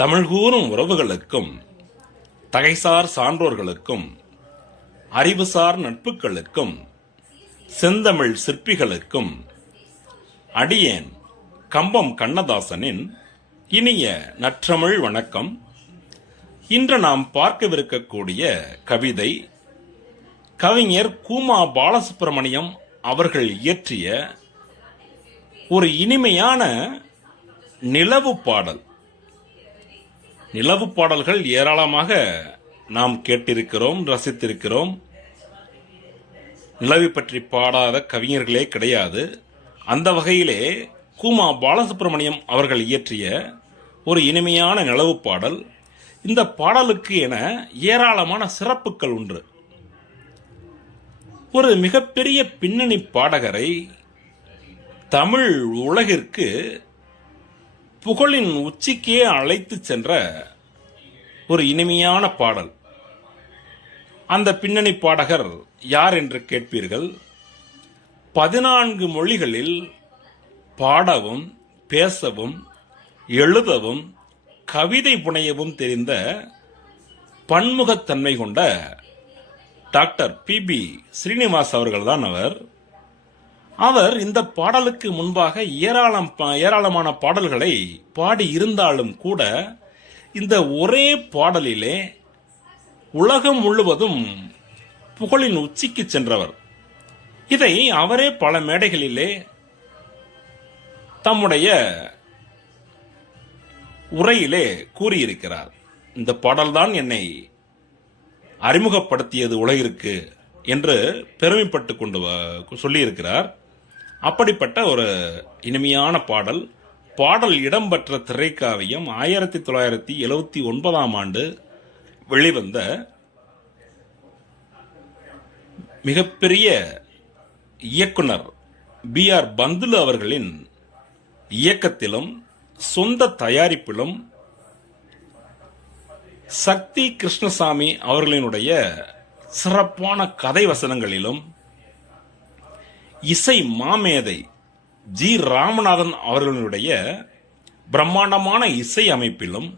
தமிழ் கூறும் உறவுகளுக்கும் தகைசார் சான்றோர்களுக்கும் அறிவுசார் நட்புகளுக்கும் செந்தமிழ் சிற்பிகளுக்கும் அடியேன் கம்பம் கண்ணதாசனின் இனிய நற்றமிழ் வணக்கம். இன்று நாம் பார்க்கவிருக்கக்கூடிய கவிதை கவிஞர் கூமா பாலசுப்பிரமணியம் அவர்கள் இயற்றிய ஒரு இனிமையான நிலவு பாடல். நிலவு பாடல்கள் ஏராளமாக நாம் கேட்டிருக்கிறோம் ரசித்திருக்கிறோம். நிலவை பற்றி பாடாத கவிஞர்களே கிடையாது. அந்த வகையிலே கூமா பாலசுப்ரமணியம் அவர்கள் இயற்றிய ஒரு இனிமையான நிலவு பாடல். இந்த பாடலுக்கு என ஏராளமான சிறப்புகள் உண்டு. ஒரு மிகப்பெரிய பின்னணி பாடகரை தமிழ் உலகிற்கு புகழின் உச்சிக்கே அழைத்து சென்ற ஒரு இனிமையான பாடல். அந்த பின்னணி பாடகர் யார் என்று கேட்பீர்கள்? பதினான்கு மொழிகளில் பாடவும் பேசவும் எழுதவும் கவிதை புனையவும் தெரிந்த பன்முகத்தன்மை கொண்ட டாக்டர் பி பி ஸ்ரீனிவாஸ் அவர்கள்தான் அவர். அவர் இந்த பாடலுக்கு முன்பாக ஏராளம் ஏராளமான பாடல்களை பாடி இருந்தாலும் கூட இந்த ஒரே பாடலிலே உலகம் முழுவதும் புகழின் உச்சிக்கு சென்றவர். இதை அவரே பல மேடைகளிலே தம்முடைய உரையிலே கூறியிருக்கிறார். இந்த பாடல்தான் என்னை அறிமுகப்படுத்தியது உலகிற்கு என்று பெருமைப்பட்டு கொண்டு வ- சொல்லியிருக்கிறார். அப்படிப்பட்ட ஒரு இனிமையான பாடல். பாடல் இடம்பெற்ற திரைக்காவியம் ஆயிரத்தி தொள்ளாயிரத்தி எழுவத்தி ஒன்பதாம் ஆண்டு வெளிவந்த மிகப்பெரிய இயக்குனர் பி ஆர் பந்துலு அவர்களின் இயக்கத்திலும் சொந்த தயாரிப்பிலும் சக்தி கிருஷ்ணசாமி அவர்களினுடைய சிறப்பான கதை வசனங்களிலும் இசை மாமேதை ஜி ராமநாதன் அவர்களுடைய பிரம்மாண்டமான இசை அமைப்பிலும்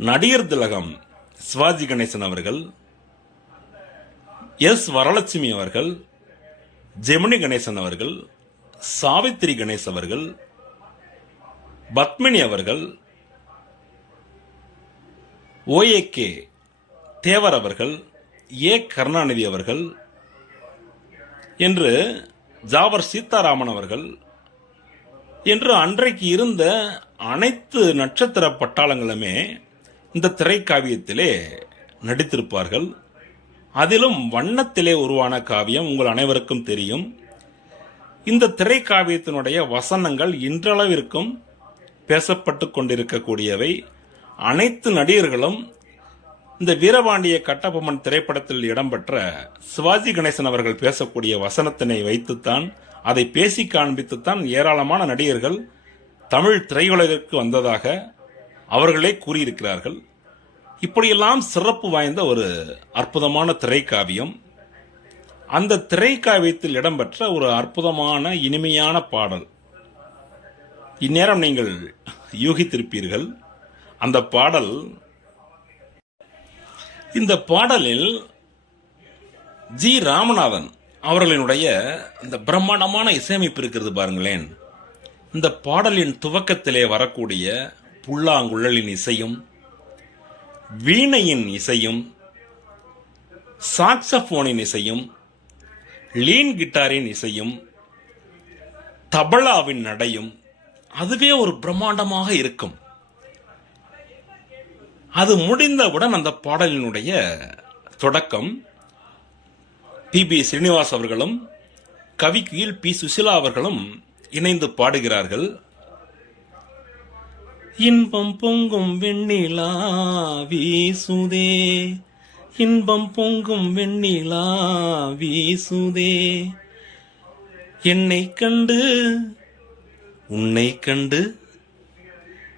நடிகர் திலகம் சிவாஜி கணேசன் அவர்கள் எஸ் வரலட்சுமி அவர்கள் ஜெமினி கணேசன் அவர்கள் சாவித்திரி கணேஷ் அவர்கள் பத்மினி அவர்கள் ஓஏகே தேவர் அவர்கள் ஏ கருணாநிதி அவர்கள் என்று ஜாவர் சீதாராமன் அவர்கள் என்று அன்றைக்கு இருந்த அனைத்து நட்சத்திர பட்டாளங்களுமே இந்த திரைக்காவியத்திலே நடித்திருப்பார்கள். அதிலும் வண்ணத்திலே உருவான காவியம் உங்கள் அனைவருக்கும் தெரியும். இந்த திரைக்காவியத்தினுடைய வசனங்கள் இன்றளவிற்கும் பேசப்பட்டு கொண்டிருக்கக்கூடியவை. அனைத்து நடிகர்களும் இந்த வீரபாண்டிய கட்டபொம்மன் திரைப்படத்தில் இடம்பெற்ற சிவாஜி கணேசன் அவர்கள் பேசக்கூடிய வசனத்தினை வைத்துத்தான் அதை பேசி காண்பித்துத்தான் ஏராளமான நடிகர்கள் தமிழ் திரையுலகிற்கு வந்ததாக அவர்களே கூறியிருக்கிறார்கள். இப்படியெல்லாம் சிறப்பு வாய்ந்த ஒரு அற்புதமான திரைக்காவியம். அந்த திரைக்காவியத்தில் இடம்பெற்ற ஒரு அற்புதமான இனிமையான பாடல். இந்நேரம் நீங்கள் யூகித்திருப்பீர்கள். அந்த பாடல் இந்த பாடலில் ஜி ராமநாதன் அவர்களினுடைய இந்த பிரம்மாண்டமான இசையமைப்பு இருக்கிறது பாருங்களேன். இந்த பாடலின் துவக்கத்திலே வரக்கூடிய புல்லாங்குழலின் இசையும் வீணையின் இசையும் சாக்சஃபோனின் இசையும் லீன் கிட்டாரின் இசையும் தபலாவின் நடையும் அதுவே ஒரு பிரம்மாண்டமாக இருக்கும். அது முடிந்தவுடன் அந்த பாடலினுடைய தொடக்கம் பி பி ஸ்ரீனிவாஸ் அவர்களும் கவிக்குயில் பி சுசிலா அவர்களும் இணைந்து பாடுகிறார்கள். இன்பம் பொங்கும் வெண்ணிலா வீசுதே இன்பம் பொங்கும் வெண்ணிலா வீசுதே. என்னை கண்டு உன்னை கண்டு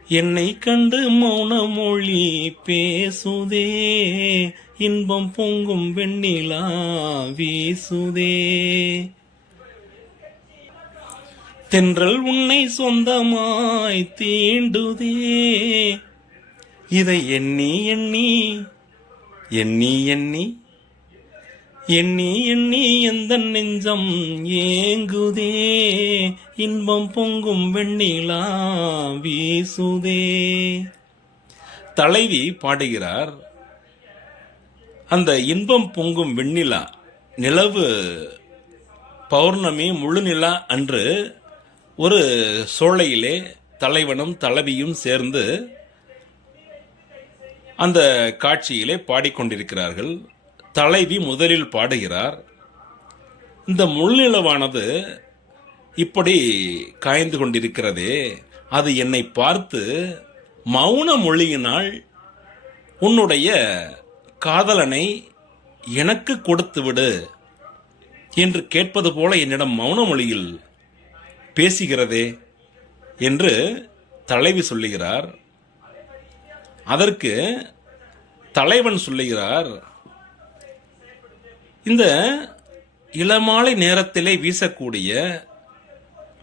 என்னை கண்டு மௌன மொழி பேசுதே. இன்பம் பொங்கும் வெண்ணிலா வீசுதே. தென்றல் உன்னை சொந்தமாய் தீண்டுதே. இதை எண்ணி எண்ணி எண்ணி எண்ணி எண்ணி எண்ணி எந்த நெஞ்சம் ஏங்குதே? இன்பம் பொங்கும் வெண்ணிலா வீசுதே. தலைவி பாடுகிறார் அந்த இன்பம் பொங்கும் வெண்ணிலா நிலவு பௌர்ணமி முழு நிலா அன்று ஒரு சோலையிலே தலைவனும் தலைவியும் சேர்ந்து அந்த காட்சியிலே பாடிக்கொண்டிருக்கிறார்கள். தலைவி முதலில் பாடுகிறார். இந்த முள்நிலவானது இப்படி காய்ந்து கொண்டிருக்கிறதே அது என்னை பார்த்து மௌன மொழியினால் உன்னுடைய காதலனை எனக்கு கொடுத்து விடு என்று கேட்பது போல என்னிடம் மௌன மொழியில் பேசுகிறதே என்று தலைவி சொல்லுகிறார். அதற்கு தலைவன் சொல்லுகிறார் இந்த இளமாலை நேரத்திலே வீசக்கூடிய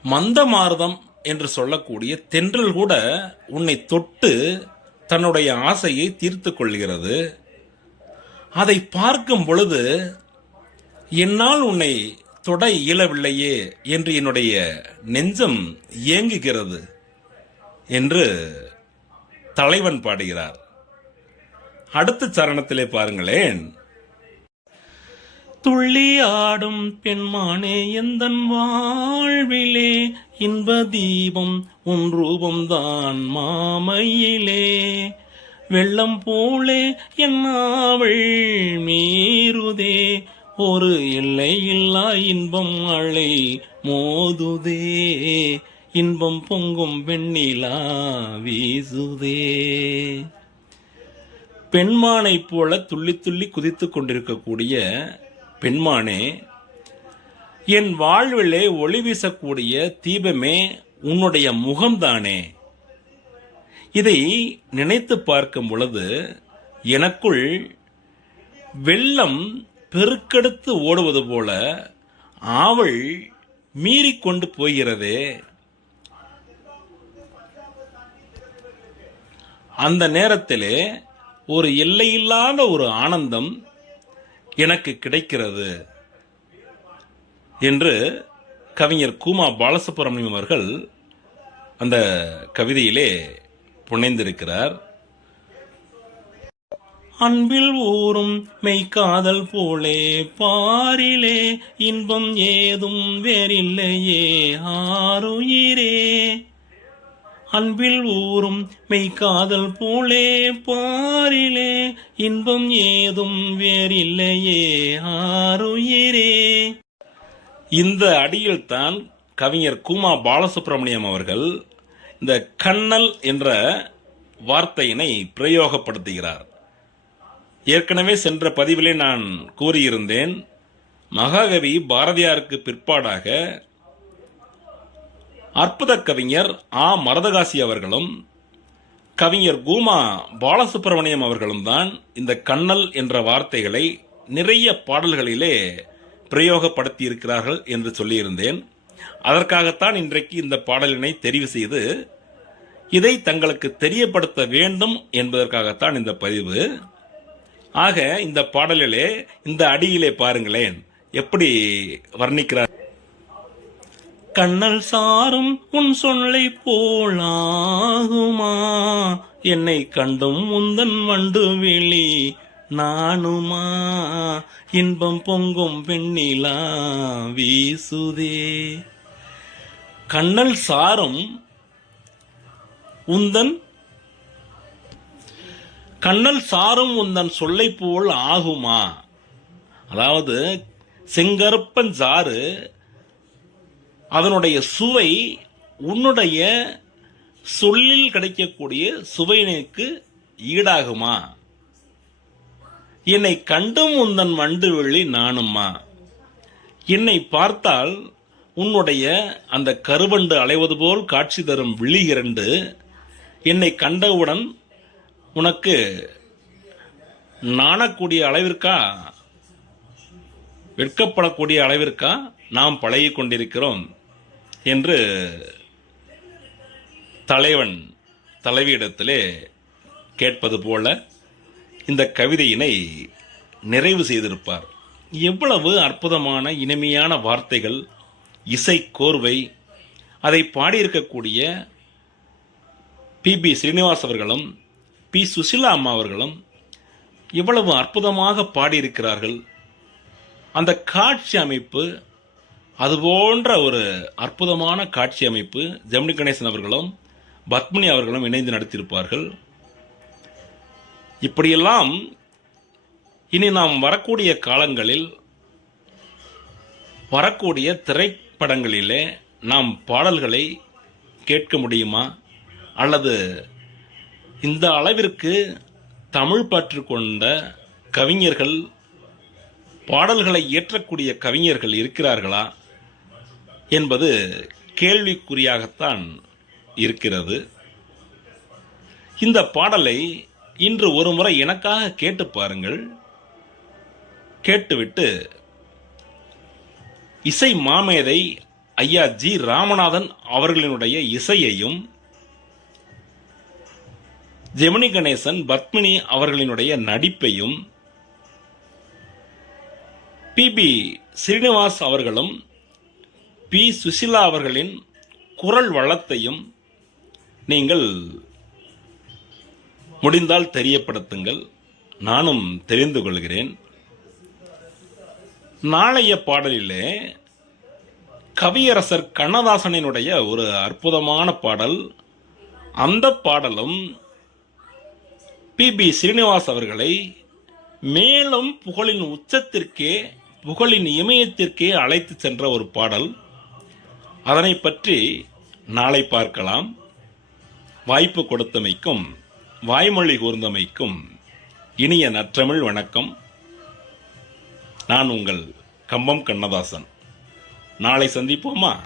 மந்தமார்தம் என்று சொல்லக்கூடிய தென்றல் கூட உன்னை தொட்டு தன்னுடைய ஆசையை தீர்த்து கொள்கிறது. அதை பார்க்கும் பொழுது என்னால் உன்னை தொட இயலவில்லையே என்று என்னுடைய நெஞ்சம் ஏங்குகிறது என்று தலைவன் பாடுகிறார். அடுத்த சரணத்திலே பாருங்களேன். துள்ளி ஆடும் பெண்மானே எந்தன் வாழ்விலே இன்ப தீபம் உன் ரூபம்தான் மாமையிலே. வெள்ளம் போலே என் மீறுதே ஒரு எல்லையில்லா இன்பம் அழை மோதுதே. இன்பம் பொங்கும் வெண்ணிலா வீசுதே. பெண்மானைப் போல துள்ளி துள்ளி குதித்து கொண்டிருக்கக்கூடிய பெண்மானே என் வாழ்விலே ஒளி வீசக்கூடிய தீபமே உன்னுடைய முகம்தானே. இதை நினைத்து பார்க்கும் பொழுது எனக்குள் வெள்ளம் பெருக்கெடுத்து ஓடுவது போல ஆவல் மீறிக்கொண்டு போகிறதே. அந்த நேரத்திலே ஒரு எல்லையில்லாத ஒரு ஆனந்தம் எனக்கு கிடைக்கிறது என்று கவிஞர் கூமா பாலசுப்ரமணியம் அவர்கள் அந்த கவிதையிலே புனைந்திருக்கிறார். அன்பில் ஊறும் மெய்க்காதல் போலே பாரிலே இன்பம் ஏதும் வேறில்லையே ஆருயிரே. அன்பில் ஊறும் மெய்க்காதல் போலே பாரிலே இன்பம் ஏதும் இந்த அடியில்தான் கவிஞர் குமா பாலசுப்ரமணியம் அவர்கள் இந்த கண்ணல் என்ற வார்த்தையினை பிரயோகப்படுத்துகிறார். ஏற்கனவே சென்ற பதிவிலே நான் கூறியிருந்தேன் மகாகவி பாரதியாருக்கு பிற்பாடாக அற்புத கவிஞர் ஆ. மரதகாசி அவர்களும் கவிஞர் கூமா பாலசுப்ரமணியம் அவர்களும் தான் இந்த கண்ணல் என்ற வார்த்தைகளை நிறைய பாடல்களிலே பிரயோகப்படுத்தி இருக்கிறார்கள் என்று சொல்லியிருந்தேன். அதற்காகத்தான் இன்றைக்கு இந்த பாடலினை தெரிவு செய்து இதை தங்களுக்கு தெரியப்படுத்த வேண்டும் என்பதற்காகத்தான் இந்த பதிவு. ஆக இந்த பாடலிலே இந்த அடியிலே பாருங்களேன் எப்படி வர்ணிக்கிறார். கண்ணல் சாரும் உன் சொல்லை போலாகுமா? என்னை கண்டும் முந்தன் வண்டு வெளி நானுமா இன்பம் பொங்கும் பெண்ணிலா வீசுதே. கண்ணல் சாரும் உந்தன் கண்ணல் சாரும் உந்தன் சொல்லை போல் ஆகுமா? அதாவது செங்கருப்பன் சாறு அதனுடைய சுவை உன்னுடைய சொல்லில் கிடைக்கக்கூடிய சுவையினுக்கு ஈடாகுமா? என்னை கண்டும் உந்தன் வண்டு வெள்ளி நானும்மா. என்னை பார்த்தால் உன்னுடைய அந்த கருவண்டு அலைவது போல் காட்சி தரும் விழி இரண்டு. என்னை கண்டவுடன் உனக்கு நாணக்கூடிய அளவிற்கா? வெட்கப்படக்கூடிய அளவிற்கா? நாம் பழகி கொண்டிருக்கிறோம் என்று தலைவன் தலைவியிடத்திலே கேட்பது போல இந்த கவிதையினை நிறைவு செய்திருப்பார். எவ்வளவு அற்புதமான இனிமையான வார்த்தைகள் இசை கோர்வை அதை பாடியிருக்கக்கூடிய பி. பி. ஸ்ரீனிவாஸ் அவர்களும் பி. சுசிலா அம்மா அவர்களும் இவ்வளவு அற்புதமாக பாடியிருக்கிறார்கள். அந்த காட்சி அமைப்பு அதுபோன்ற ஒரு அற்புதமான காட்சி அமைப்பு ஜெமினி கணேசன் அவர்களும் பத்மினி அவர்களும் இணைந்து நடத்தியிருப்பார்கள். இப்படியெல்லாம் இனி நாம் வரக்கூடிய காலங்களில் வரக்கூடிய திரைப்படங்களிலே நாம் பாடல்களை கேட்க முடியுமா? அல்லது இந்த அளவிற்கு தமிழ் பற்று கொண்ட கவிஞர்கள் பாடல்களை இயற்றக்கூடிய கவிஞர்கள் இருக்கிறார்களா என்பது கேள்விக்குறியாகத்தான் இருக்கிறது. இந்த பாடலை இன்று ஒரு முறை எனக்காக கேட்டு பாருங்கள். கேட்டுவிட்டு இசை மாமேதை ஐயா ஜி ராமநாதன் அவர்களினுடைய இசையையும் ஜெமினி கணேசன் பத்மினி அவர்களினுடைய நடிப்பையும் பி பி ஸ்ரீனிவாஸ் அவர்களும் பி சுசிலா அவர்களின் குரல் வளத்தையும் நீங்கள் முடிந்தால் தெரியப்படுத்துங்கள். நானும் தெரிந்து கொள்கிறேன். நாளைய பாடலிலே கவியரசர் கண்ணதாசனினுடைய ஒரு அற்புதமான பாடல். அந்த பாடலும் பி. பி. ஸ்ரீனிவாஸ் அவர்களை மேலும் புகழின் உச்சத்திற்கே புகழின் இமயத்திற்கே அழைத்து சென்ற ஒரு பாடல். அதனை பற்றி நாளை பார்க்கலாம். வாய்ப்பு கொடுத்தமைக்கும் வாய்மொழி கூர்ந்தமைக்கும் இனிய நற்றமிழ் வணக்கம். நான் உங்கள் கம்பம் கண்ணதாசன். நாளை சந்திப்போமா?